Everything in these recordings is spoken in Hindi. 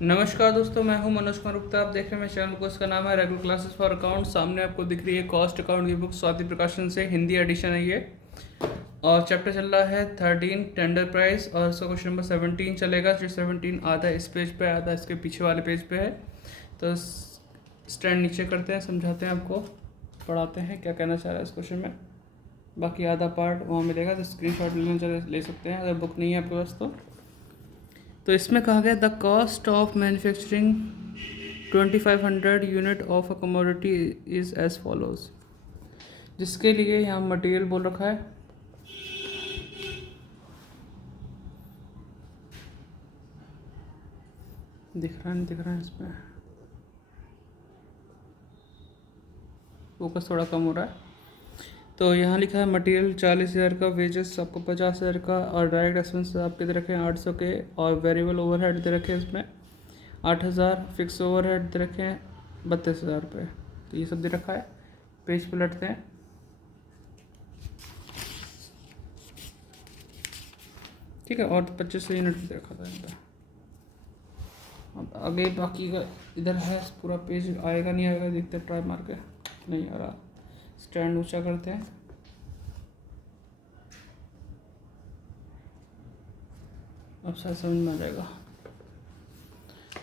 नमस्कार दोस्तों, मैं हूं मनोज कुमार गुप्ता। आप देख रहे हैं मेरे चैनल को। इसका नाम है रेगुलर क्लासेस फॉर अकाउंट। सामने आपको दिख रही है कॉस्ट अकाउंट की बुक, स्वाति प्रकाशन से, हिंदी एडिशन है ये। और चैप्टर चल रहा है 13 टेंडर प्राइस, और इसका क्वेश्चन नंबर 17 चलेगा। जो 17 आधा इस पेज पे, आधा इसके पीछे वाले पेज पे है। तो स्टैंड नीचे करते हैं, समझाते हैं आपको, पढ़ाते हैं क्या कहना चाह रहा है इस क्वेश्चन में। बाकी आधा पार्ट वहाँ मिलेगा, तो स्क्रीन शॉट ले सकते हैं अगर बुक नहीं है आपके पास तो इसमें कहा गया the cost of manufacturing 2500 unit of a commodity is as follows. जिसके लिए यहाँ मटेरियल बोल रखा है, दिख रहा है इसमें, फोकस थोड़ा कम हो रहा है। तो यहाँ लिखा है मटेरियल 40,000 का, वेजेस आपको 50,000 का, और डायरेक्ट एक्सपेंस आपके दे रखे हैं 800 के, और वेरिएबल ओवरहेड दे रखे हैं इसमें 8,000, फिक्स ओवरहेड दे रखे हैं 32,000 रुपये। तो ये सब दे रखा है। पेज पलटते हैं। ठीक है, और 2500 यूनिट दे रखा था यहाँ पे। अब आगे बाकी का इधर है, पूरा पेज आएगा नहीं आएगा, देखते हैं, ट्राई मार के। नहीं आ रहा। स्टैंड ऊंचा करते हैं। अब शायद समझ में आ जाएगा।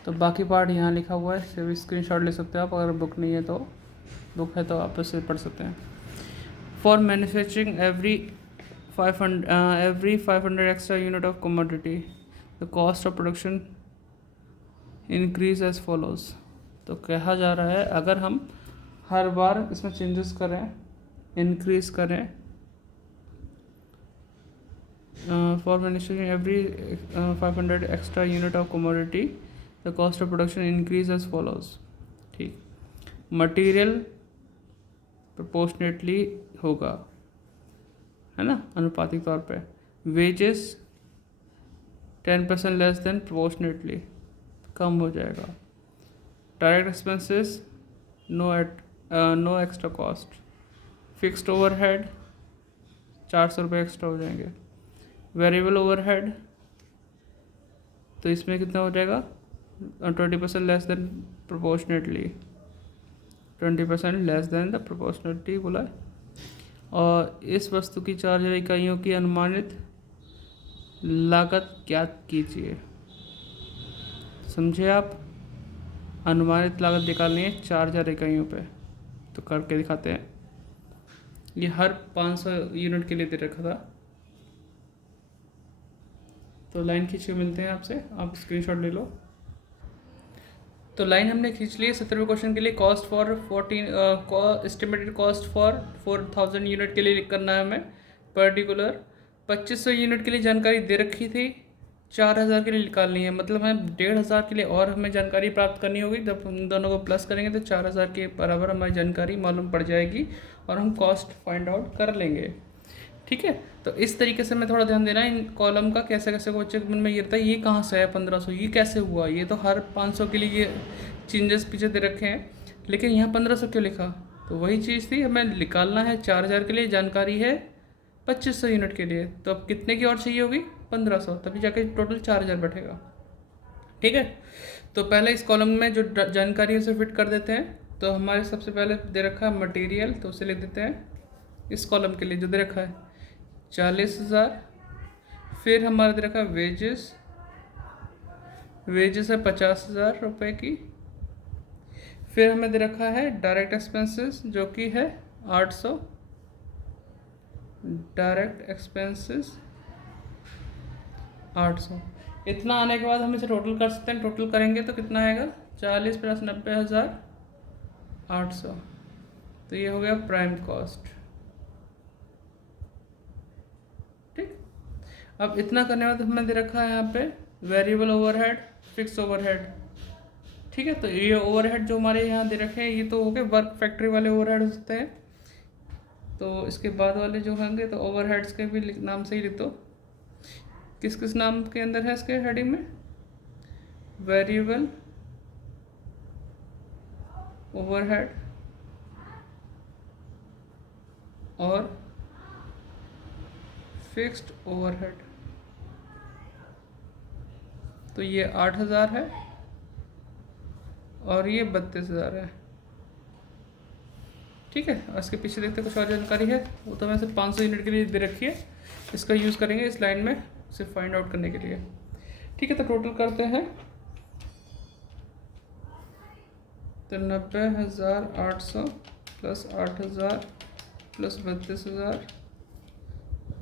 तो बाकी पार्ट यहाँ लिखा हुआ है, सिर्फ स्क्रीनशॉट ले सकते हैं आप। अगर बुक नहीं है तो, बुक है तो आप उससे पढ़ सकते हैं। For manufacturing every 500 extra unit of commodity the cost of production increase as follows. तो कहा जा रहा है अगर हम हर बार इसमें चेंजेस करें, इंक्रीज करें, for manufacturing every 500 extra unit of commodity the cost of production increase as follows. ठीक, मटेरियल प्रोपोर्शनेटली होगा, है ना, अनुपातिक तौर पे। वेजेस 10% लेस देन प्रोपोर्शनेटली, कम हो जाएगा। Direct expenses no extra cost. Fixed overhead 400 रुपये एक्स्ट्रा हो जाएंगे। वेरिएबल ओवरहेड तो इसमें कितना हो जाएगा, 20% less than proportionately, 20% less than the proportionately बोला है। और इस वस्तु की 4,000 इकाइयों की अनुमानित लागत ज्ञात कीजिए। समझे आप, अनुमानित लागत निकालनी है 4,000 इकाइयों पे। तो करके दिखाते हैं। ये हर 500 यूनिट के लिए दे रखा था। तो लाइन खींच के मिलते हैं आपसे, आप स्क्रीनशॉट ले लो। तो लाइन हमने खींच ली है 17वें क्वेश्चन के लिए। Cost for 14 estimated cost for 4,000 unit के लिए करना है हमें। पर्टिकुलर 2500 यूनिट के लिए जानकारी दे रखी थी, 4,000 के लिए निकालनी है। मतलब हमें 1,500 के लिए और हमें जानकारी प्राप्त करनी होगी। जब हम दोनों को प्लस करेंगे तो 4,000 के बराबर हमारी जानकारी मालूम पड़ जाएगी, और हम कॉस्ट फाइंड आउट कर लेंगे। ठीक है, तो इस तरीके से मैं थोड़ा ध्यान देना इन कॉलम का। कैसे कैसे बच्चे मन में ये रहता है, ये कहाँ से है 1500, ये कैसे हुआ, ये तो हर 500 के लिए ये चेंजेस पीछे दे रखे हैं, लेकिन यहाँ 1500 क्यों लिखा। तो वही चीज़ थी, हमें निकालना है 4,000 के लिए, जानकारी है 2500 यूनिट के लिए। तो अब कितने की और चाहिए होगी, 1500, तभी जाके टोटल 4,000 बैठेगा। ठीक है, तो पहले इस कॉलम में जो जानकारी है उसे फिट कर देते हैं। तो हमारे सबसे पहले दे रखा है मटेरियल, तो उसे लिख देते हैं इस कॉलम के लिए जो दे रखा है 40,000। फिर हमारा दे रखा है वेजेस, वेजेस है 50,000 रुपये की। फिर हमें दे रखा है डायरेक्ट एक्सपेंसेस जो कि है 800, डायरेक्ट एक्सपेंसेस 800। इतना आने के बाद हम इसे टोटल कर सकते हैं। टोटल करेंगे तो कितना आएगा, 40 प्लस 90,800। तो ये हो गया प्राइम कॉस्ट। ठीक, अब इतना करने के बाद हमें दे रखा है यहाँ पे वेरिएबल ओवरहेड, फिक्स ओवरहेड। ठीक है, तो ये ओवरहेड जो हमारे यहाँ दे रखे हैं ये तो हो गए वर्क फैक्ट्री वाले ओवरहेड हो सकते हैं। तो इसके बाद वाले जो होंगे तो ओवरहेड्स के भी नाम से ही लिख दो। किस किस नाम के अंदर है इसके हेडिंग में, वेरिएबल ओवरहेड और फिक्स्ड ओवरहेड। तो ये 8,000 है, और ये 32,000 है। ठीक है, और इसके पीछे देखते कुछ और जानकारी है, वो तो मैंने 500 यूनिट के लिए दे रखी है, इसका यूज़ करेंगे इस लाइन में सिर्फ फाइंड आउट करने के लिए। ठीक है, तो टोटल करते हैं, तो 90,800 प्लस 8,000 प्लस 32,000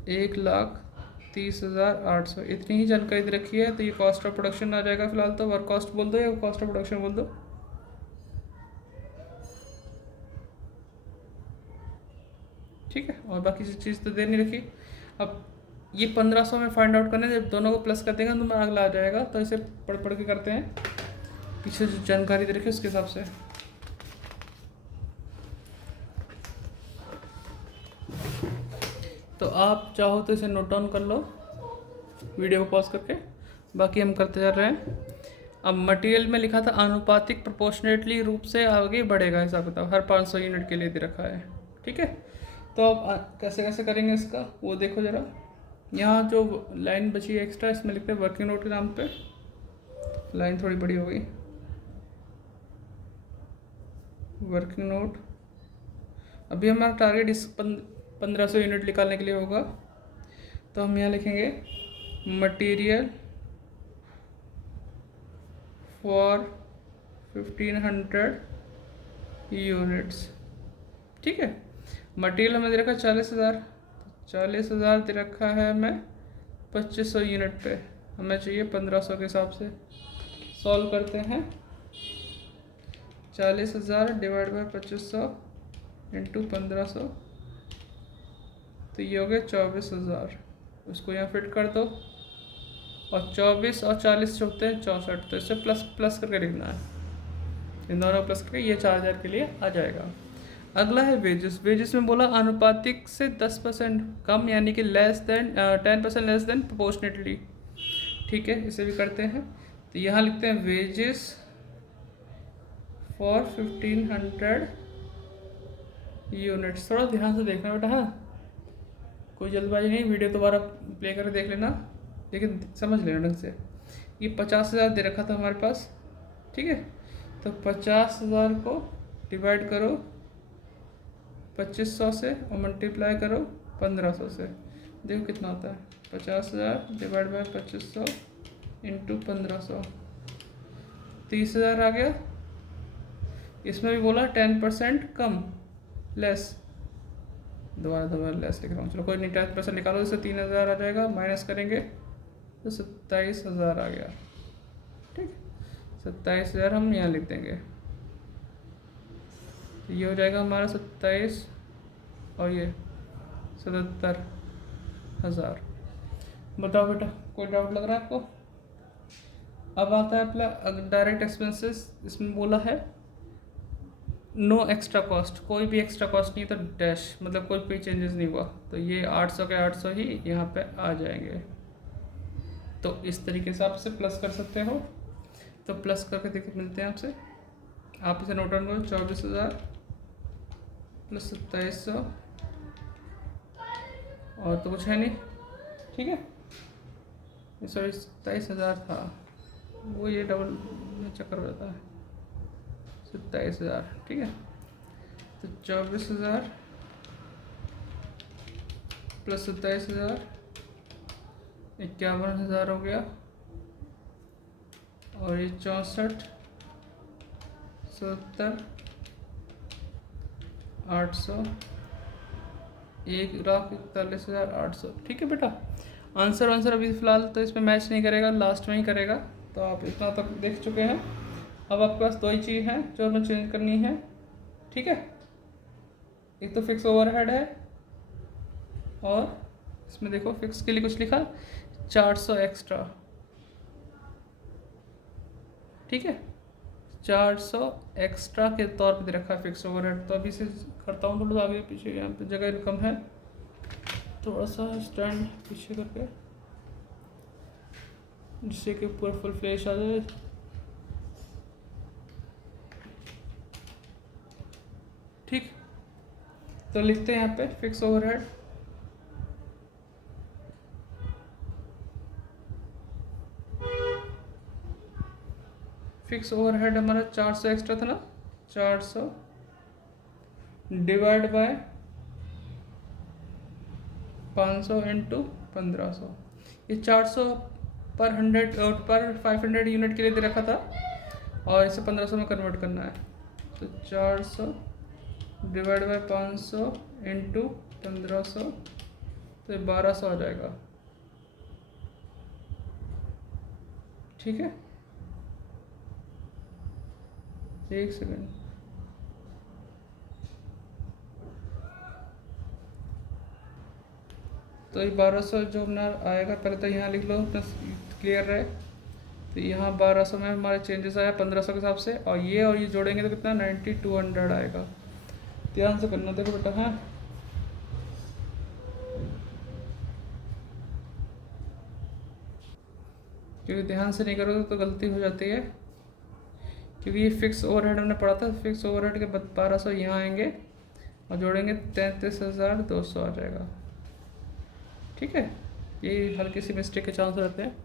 1,30,800, इतनी ही जानकारी दे रखी है। तो ये कॉस्ट ऑफ प्रोडक्शन आ जाएगा फिलहाल, तो वर्क कॉस्ट बोल दो या कॉस्ट ऑफ प्रोडक्शन बोल दो। ठीक है, और बाकी चीज़ तो दे नहीं रखी। अब ये 1500 में फाइंड आउट करना है, जब दोनों को प्लस कर देंगे तो मैं अगला आ जाएगा। तो इसे पढ़ पढ़ के करते हैं, पीछे जो जानकारी दे रखी है उसके हिसाब से। तो आप चाहो तो इसे नोट डाउन कर लो वीडियो को पॉज करके, बाकी हम करते जा रहे हैं। अब मटेरियल में लिखा था आनुपातिक प्रोपोर्शनेटली रूप से आगे बढ़ेगा, हिसाब किताब हर 500 यूनिट के लिए दे रखा है। ठीक है, तो अब कैसे कैसे करेंगे इसका वो देखो ज़रा। यहाँ जो लाइन बची है एक्स्ट्रा, इसमें लिखते हैं वर्किंग नोट के नाम पे, लाइन थोड़ी बड़ी हो गई, वर्किंग नोट। अभी हमारा टारगेट इस 1500 यूनिट निकालने के लिए होगा, तो हम यहाँ लिखेंगे मटेरियल फॉर 1500 यूनिट्स। ठीक है, मटेरियल हमें दे रखा है 40,000, 40,000 दे रखा है हमें 2500 यूनिट पे, हमें चाहिए 1500 के हिसाब से। सॉल्व करते हैं, 40,000 डिवाइड बाई 2500 इंटू 1500, तो ये हो गया 24,000। उसको यहाँ फिट कर दो, और 24 और 40 जो होते हैं 64, तो इससे प्लस प्लस करके लिखना है, इन दोनों प्लस करके ये 4,000 के लिए आ जाएगा। अगला है वेजेस। वेजेस में बोला आनुपातिक से 10% कम, यानी कि less than 10% less than proportionately. ठीक है, इसे भी करते हैं, तो यहाँ लिखते हैं वेजेस फॉर 1500 यूनिट्स। थोड़ा ध्यान से देखना बेटा, हाँ, कोई जल्दबाजी नहीं, वीडियो दोबारा प्ले करके देख लेना, लेकिन समझ लेना ढंग से। ये 50,000 दे रखा था हमारे पास। ठीक है, तो 50,000 को डिवाइड करो 2500 से और मल्टीप्लाई करो 1500 से, देखो कितना आता है। 50,000 डिवाइड बाई 2500 इंटू 1500, 30,000 आ गया। इसमें भी बोला 10% कम, लेस, दोबारा लेस लिख रहा हूँ, चलो कोई नहीं, 10% निकालो, इससे 3,000 आ जाएगा, माइनस करेंगे तो 27,000 आ गया। ठीक, 27,000 हम यहाँ लिख देंगे, तो ये हो जाएगा हमारा 27 और ये 77,000। बताओ बेटा, कोई डाउट लग रहा है आपको? अब आता है अपना डायरेक्ट एक्सपेंसेस। इसमें बोला है नो एक्स्ट्रा कॉस्ट, कोई भी एक्स्ट्रा कॉस्ट नहीं, तो डैश मतलब कोई भी चेंजेस नहीं हुआ, तो ये 800 के 800 ही यहाँ पे आ जाएंगे। तो इस तरीके से आप इसे प्लस कर सकते हो। तो प्लस करके देखिए, मिलते हैं आपसे, आप इसे नोट डाउन करो, 24,000 प्लस 2700, और तो कुछ है नहीं। ठीक है, सॉरी 27,000 था, वो ये डबल में चक्कर हो जाता है, 27,000। ठीक है, तो 24,000 प्लस 27,000 51,000 हो गया, और ये 64 70 800 1,41,800। ठीक है बेटा, आंसर अभी फ़िलहाल तो इसमें मैच नहीं करेगा, लास्ट में ही करेगा। तो आप इतना तक देख चुके हैं। अब आपके पास दो ही चीज़ है जो हमें चेंज करनी है। ठीक है, एक तो फिक्स ओवरहेड है, और इसमें देखो फिक्स के लिए कुछ लिखा 400 एक्स्ट्रा। ठीक है, 400 एक्स्ट्रा के तौर पे दे रखा है फिक्स ओवरहेड। तो अभी से करता हूँ, थोड़ा सा आगे पीछे, यहाँ पे जगह कम है, थोड़ा सा स्टैंड पीछे करके, जिससे कि पूरा फुल फ्लैश आ जाए। ठीक, तो लिखते हैं यहाँ पे फिक्स ओवरहेड, फिक्स ओवरहेड हमारा 400 एक्स्ट्रा था ना, 400 डिवाइड बाय 500 इंटू 1500। ये 400 पर 500 यूनिट के लिए दे रखा था और इसे 1500 में कन्वर्ट करना है। तो 400 डिवाइड बाय 500 इंटू 1500, तो 1200 आ जाएगा। ठीक है, एक सेकेंड। तो ये 1200 जो अपना आएगा, पहले तो यहाँ लिख लो अपना क्लियर रहे। तो यहाँ 1200 में हमारे चेंजेस आया 1500 के हिसाब से, और ये जोड़ेंगे तो कितना 9200 आएगा। ध्यान से करना, देखो बेटा। हाँ, क्योंकि ध्यान से नहीं करोगे तो गलती हो जाती है, क्योंकि ये फिक्स ओवरहेड हमने पढ़ा था। फिक्स ओवरहेड के 1200 यहाँ आएंगे और जोड़ेंगे 33,200 आ जाएगा। ठीक है, ये हल्की सी मिस्टेक के चांस रहते हैं,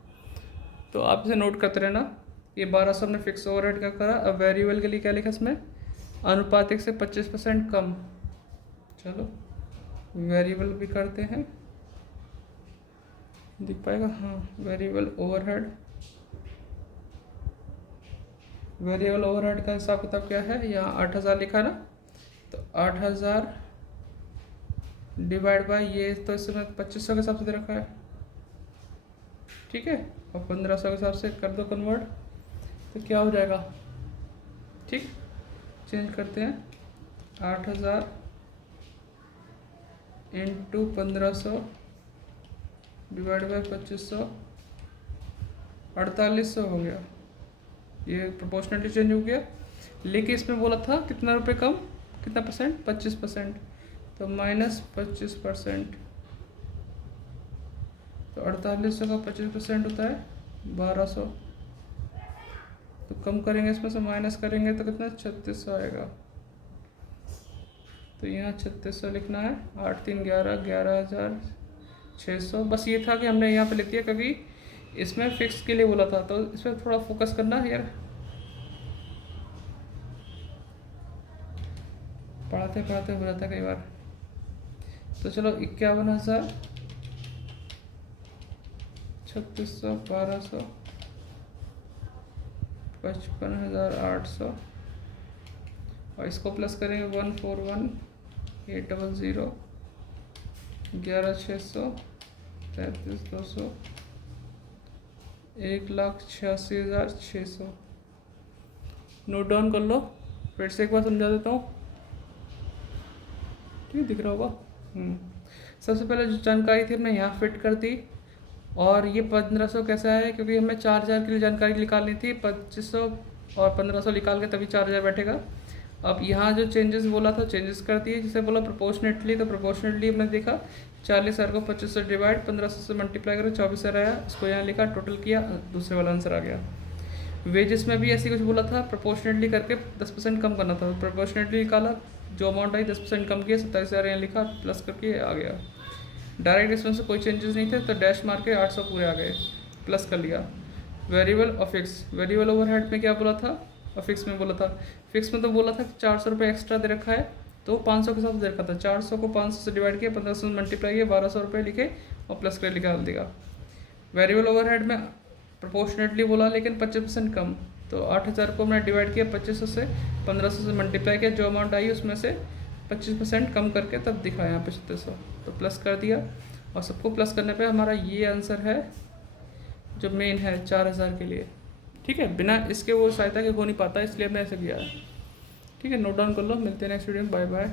तो आप इसे नोट करते रहना। ये 1200 हमने फिक्स ओवरहेड का करा। अब वेरिएबल के लिए क्या लिखा इसमें, अनुपातिक से 25% कम। चलो वेरिएबल भी करते हैं, दिख पाएगा। हाँ, वेरिएबल ओवरहेड का हिसाब किताब क्या है, यहाँ 8000 लिखा ना, तो 8000 डिवाइड बाय ये, तो इसमें 2500 के हिसाब से दे रखा है। ठीक है, और 1500 के हिसाब से कर दो कन्वर्ट, तो क्या हो जाएगा। ठीक, चेंज करते हैं। 8000 इंटू 1500 डिवाइड बाय 2500, 4800 हो गया। ये प्रोपोर्शनली चेंज हो गया, लेकिन इसमें बोला था कितना रुपए कम, कितना परसेंट, 25%, तो -25%। तो 4800 का 25% होता है 1200। तो कम करेंगे, इसमें से माइनस करेंगे तो कितना 3600 आएगा। तो यहाँ 3600 लिखना है। 8 3 11, 11600। बस ये था कि हमने यहाँ पे लिख दिया, क्योंकि इसमें फिक्स के लिए बोला था, तो इसमें थोड़ा फोकस करना यार, पढ़ाते पढ़ाते हो जाता है कई बार। तो चलो 51,000, 3600, 1200, 55,800, और इसको प्लस करेंगे 141,800, 11,600, 33,200, 1,86,600। नोट डाउन कर लो, फिर से एक बार समझा देता हूँ। ठीक, दिख रहा होगा। सबसे पहले जो जानकारी थी हमने यहाँ फिट कर दी, और ये 1500 कैसा है, क्योंकि हमें 4000 के लिए जानकारी निकालनी थी। 2500 और 1500 निकाल के तभी 4000 बैठेगा। अब यहाँ जो चेंजेस बोला था, चेंजेस कर दिए। जैसे बोला प्रोपोर्शनेटली, तो प्रोपोर्शनेटली हमने देखा 40,000 को 25 से डिवाइड, 1500 से मल्टीप्लाई करो, 24,000 आया। इसको यहाँ लिखा, टोटल किया, दूसरे वाला आंसर आ गया। वेजेस में भी ऐसी कुछ बोला था, प्रोपोर्शनेटली करके 10% कम करना था। प्रोपोर्शनेटली निकाला, जो अमाउंट आई 10% कम किया, 27,000 यहाँ लिखा, प्लस करके आ गया। डायरेक्ट इसमें से कोई चेंजेस नहीं थे, तो डैश मार के 800 पूरे आ गए, प्लस कर लिया। वेरिएबल और फिक्स, वेरिएबल ओवरहेड में क्या बोला था और फिक्स में बोला था। फिक्स में तो बोला था 400 रुपये एक्स्ट्रा दे रखा है, तो 500 के साथ दे रखा था। 400 को 500 से डिवाइड किया, 1500 से मल्टीप्लाई किया, 1200 रुपये लिखे और प्लस कर निकाल देगा। वेरिएबल ओवरहेड में प्रोपोर्शनेटली बोला, लेकिन 25% कम, तो 8000 को मैंने डिवाइड किया 2500 से, 1500 से मल्टीप्लाई किया, जो अमाउंट आई उसमें से 25% कम करके तब दिखाया यहाँ पे 3600, तो प्लस कर दिया। और सबको प्लस करने पे हमारा ये आंसर है जो मेन है 4000 के लिए। ठीक है, बिना इसके वो सहायता के हो नहीं पाता, इसलिए हमने ऐसे किया है। ठीक है, नोट डाउन कर लो। मिलते हैं नेक्स्ट वीडियो में, बाय बाय।